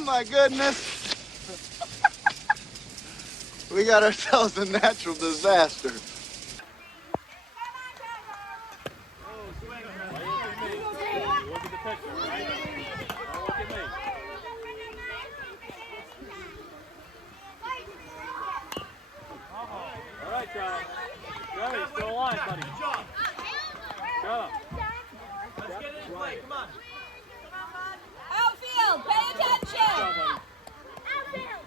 Oh my goodness. We got ourselves a natural disaster. All right, Charlie. Charlie, still alive, buddy. Good job. Charlie. Let's get it in play. Come on. Outfield, pay attention. Good job, buddy. Outfield.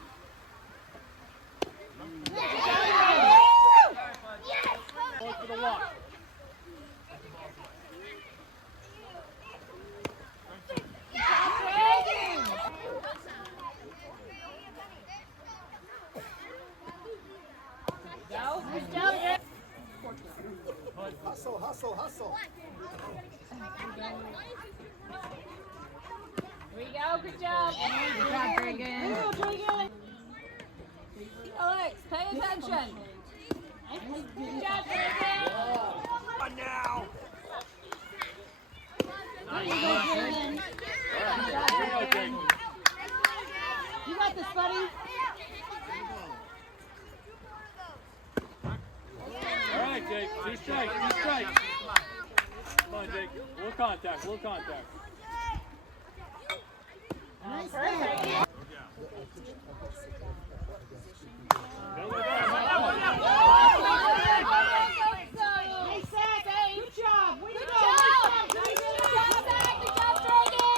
Going for the walk. Hustle, hustle, hustle. Here we go, good job. Good job, Dragon. Alex, pay attention. Good job, Dragon. On now. You got this, buddy. All right, Jake. Two strikes. Two strikes. Come on, Jake. Little contact. Little contact. Perfect.